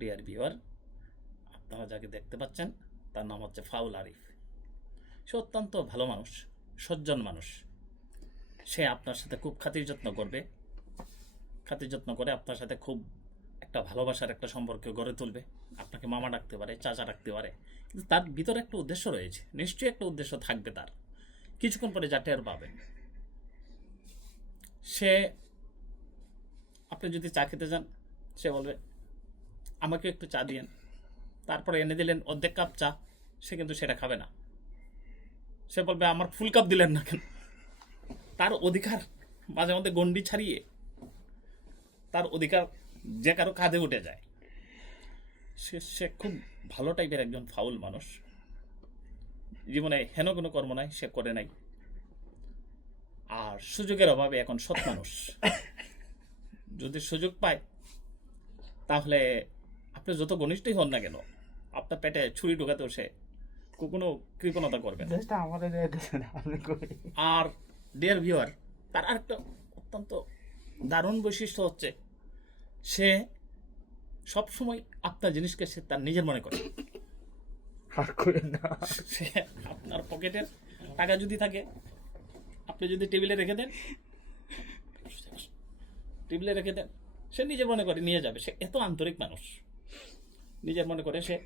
Dear viewer, আপনারা যাকে দেখতে পাচ্ছেন তার নাম হচ্ছে ফাউল আরিফ। সে অত্যন্ত ভালো মানুষ, সজ্জন মানুষ। সে আপনার সাথে খুব খাতির যত্ন করবে, খাতির যত্ন করে আপনার সাথে খুব একটা ভালোবাসার একটা সম্পর্ক গড়ে তুলবে। আপনাকে মামা ডাকতে পারে, চাচা ডাকতে পারে, কিন্তু তার ভিতরে একটা উদ্দেশ্য রয়েছে, নিশ্চয়ই একটা উদ্দেশ্য থাকবে তার। কিছুক্ষণ পরে যা টের পাবেন, সে আপনি যদি চা খেতে যান, সে বলবে আমাকে একটু চা দিয়েন। তারপরে এনে দিলেন অর্ধেক কাপ চা, সে কিন্তু সেটা খাবে না। সে বলবে আমার ফুল কাপ দিলেন না কেন। তার অধিকার মাঝে মধ্যে গণ্ডি ছাড়িয়ে তার অধিকার যে কারো কাঁধে উঠে যায়। সে খুব ভালো টাইপের একজন ফাউল মানুষ। জীবনে হেন কোনো কর্ম নাই সে করে নাই। আর সুযোগের অভাবে এখন সৎ মানুষ। যদি সুযোগ পায় তাহলে আপনি যত ঘনিষ্ঠই হন না কেন, আপনার পেটে ছুরি ঢোকাতেও সে কোনো কৃপণতা করবে না। আর ডিয়ার ভিউয়ার, তার আরেকটা অত্যন্ত দারুণ বৈশিষ্ট্য হচ্ছে সে সবসময় আপনার জিনিসকে সে তার নিজের মনে করে। সে আপনার পকেটের টাকা যদি থাকে, আপনি যদি টেবিলে রেখে দেন, সে নিজের মনে করে নিয়ে যাবে। সে এত আন্তরিক মানুষ, নিজের মনে করে সে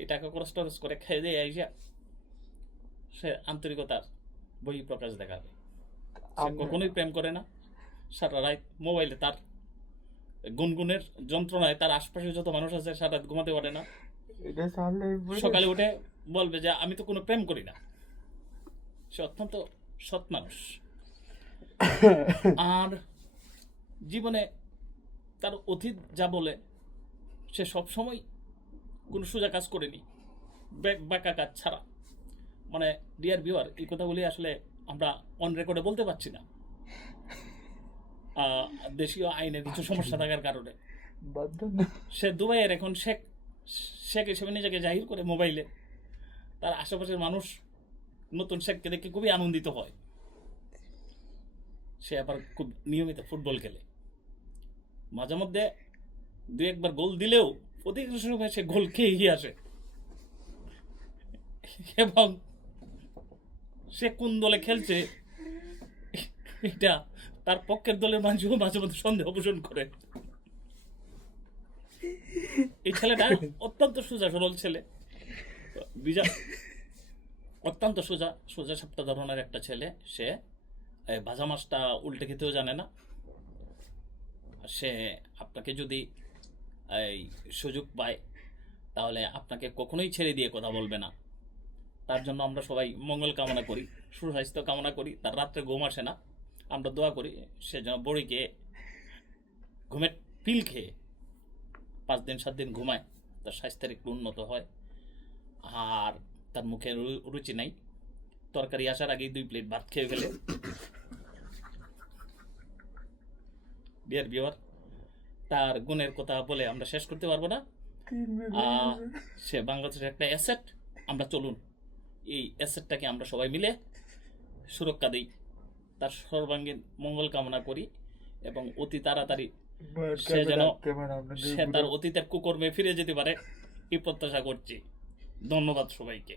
এই টাকা খরচ টরচ করে খেয়ে দিয়ে আইসা সে আন্তরিকতার বহিঃপ্রকাশ দেখাবে। সে কখনোই প্রেম করে না। সারা রাত মোবাইলে তার গুনগুনের যন্ত্রণায় তার আশপাশে যত মানুষ আছে সারা রাত ঘুমাতে পারে না। সকালে উঠে বলবে যে আমি তো কোনো প্রেম করি না। সে অত্যন্ত সৎ মানুষ। আর জীবনে তার অতীত যা বলে, সে সবসময় কোনো সোজা কাজ করেনি, বাঁকা কাজ ছাড়া। মানে ডিয়ার ভিউয়ার, এই কথাগুলি আসলে আমরা অন রেকর্ডে বলতে পারছি না, দেশীয় আইনের কিছু সমস্যা থাকার কারণে। সে দুবাইয়ের এখন শেখ হিসেবে নিজেকে জাহির করে মোবাইলে। তার আশেপাশের মানুষ নতুন শেখকে দেখে খুবই আনন্দিত হয়। সে আবার খুব নিয়মিত ফুটবল খেলে। মাঝে মধ্যে দু একবার গোল দিলেও অধিকাংশ সময় সে গোল খেয়েই আসে। এবং সে কোন দলে খেলছে এটা তার পক্ষের দলের মানুষও মাঝে মধ্যে সন্দেহ পোষণ করে। এই ছেলেটা অত্যন্ত সোজা সরল ছেলে, অত্যন্ত সোজা সাপটা ধরনের একটা ছেলে। সে ভাজা মাছটা উল্টে খেতেও জানে না। সে আপনাকে যদি এই সুযোগ পায় তাহলে আপনাকে কখনোই ছেড়ে দিয়ে কথা বলবে না। তার জন্য আমরা সবাই মঙ্গল কামনা করি, সুস্বাস্থ্য কামনা করি। তার রাত্রে ঘুম আসে না, আমরা দোয়া করি সে যেন বড়িকে ঘুমের পিল খেয়ে 5 দিন 7 দিন ঘুমায়, তার স্বাস্থ্যের একটু উন্নত হয়। আর তার মুখে রুচি নাই, তরকারি আসার আগেই 2 প্লেট ভাত খেয়ে ফেলে। ডিয়ার ভিউয়ার, তার গুণের কথা বলে আমরা শেষ করতে পারবো না। সে বাংলাদেশের একটা অ্যাসেট। আমরা চলুন এই অ্যাসেটটাকে আমরা সবাই মিলে সুরক্ষা দিই, তার সর্বাঙ্গীন মঙ্গল কামনা করি এবং অতি তাড়াতাড়ি সে যেন সে তার অতীতের কুকর্মে ফিরে যেতে পারে এই প্রত্যাশা করছি। ধন্যবাদ সবাইকে।